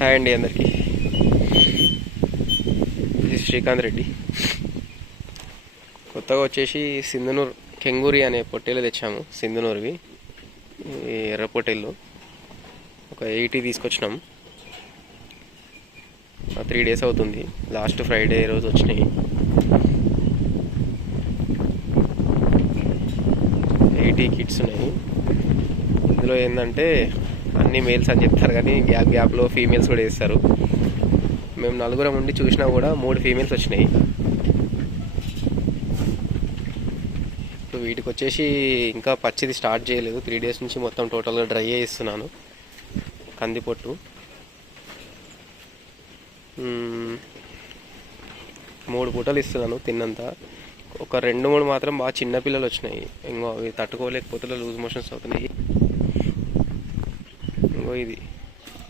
Hi అండి అందరికీ. ఇది శ్రీకాంత్ రెడ్డి. కొత్తగా వచ్చేసి సింధనూరు కెంగూరి అనే పొట్టేలు తెచ్చాము సింధనూరువి. ఈ ఎర్ర పొట్టేళ్ళు ఒక ఎయిటీ తీసుకొచ్చినాం. త్రీ డేస్ అవుతుంది. లాస్ట్ ఫ్రైడే రోజు వచ్చినాయి. ఎయిటీ కిట్స్ ఉన్నాయి. ఇందులో ఏంటంటే అన్ని మేల్స్ అని చెప్తారు కానీ గ్యాప్ గ్యాప్లో ఫీమేల్స్ కూడా వేస్తారు. మేము నలుగురం ఉండి చూసినా కూడా మూడు ఫీమేల్స్ వచ్చినాయి. ఇప్పుడు వీటికి వచ్చేసి ఇంకా పచ్చిది స్టార్ట్ చేయలేదు. త్రీ డేస్ నుంచి మొత్తం టోటల్గా డ్రై ఇస్తున్నాను కందిపొట్టు. మూడు పూటలు ఇస్తున్నాను తిన్నంత. ఒక రెండు మూడు మాత్రం బాగా చిన్నపిల్లలు వచ్చినాయి. ఇంకో అవి తట్టుకోలేకపోతే లూజ్ మోషన్స్ అవుతున్నాయి. ఇంకో ఇది.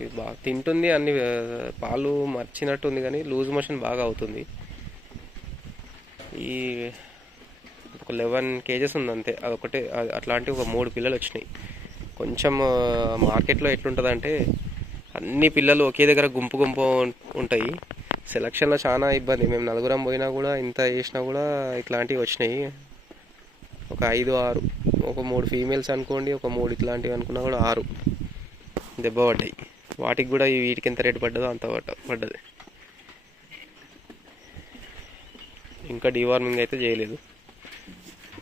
ఇది బాగా తింటుంది అన్ని పాలు మర్చినట్టు ఉంది కానీ లూజ్ మోషన్ బాగా అవుతుంది. ఈ ఒక లెవెన్ కేజెస్ ఉంది అంతే అదొకటే అ- అట్లాంటి ఒక మూడు పిల్లలు వచ్చినాయి. కొంచెం మార్కెట్లో ఎట్లుంటుందంటే అన్ని పిల్లలు ఒకే దగ్గర గుంపు గుంపు ఉంటాయి. సెలక్షన్లో చాలా ఇబ్బంది. మేము నలుగురం పోయినా కూడా ఇంత చేసినా కూడా ఇట్లాంటివి వచ్చినాయి. ఒక ఐదు ఆరు ఒక మూడు ఫీమేల్స్ అనుకోండి ఒక మూడు ఇట్లాంటివి అనుకున్నా కూడా ఆరు. దెబ్బ పడ్డాయి. వాటికి కూడా వీటికి ఎంత రేటు పడ్డదో అంత పడ్డది. ఇంకా డీవార్మింగ్ అయితే చేయలేదు.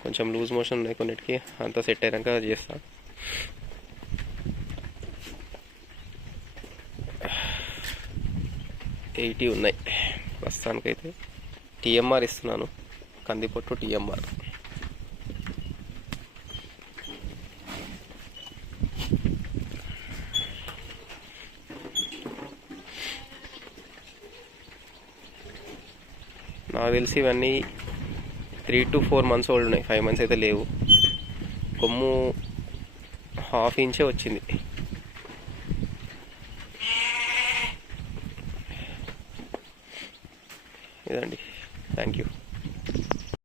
కొంచెం లూజ్ మోషన్ ఉన్నాయి కొన్నిటికి. అంతా సెట్ అయినాక చేస్తా. ఎయిటీ ఉన్నాయి. ప్రస్తుతానికైతే టీఎంఆర్ ఇస్తున్నాను. కందిపొట్టు టీఎంఆర్ నాకు తెలిసి ఇవన్నీ three to four months old ఉన్నాయి. ఫైవ్ మంత్స్ అయితే లేవు. కొమ్ము హాఫ్ ఇంచే వచ్చింది. ఇదండి. Thank you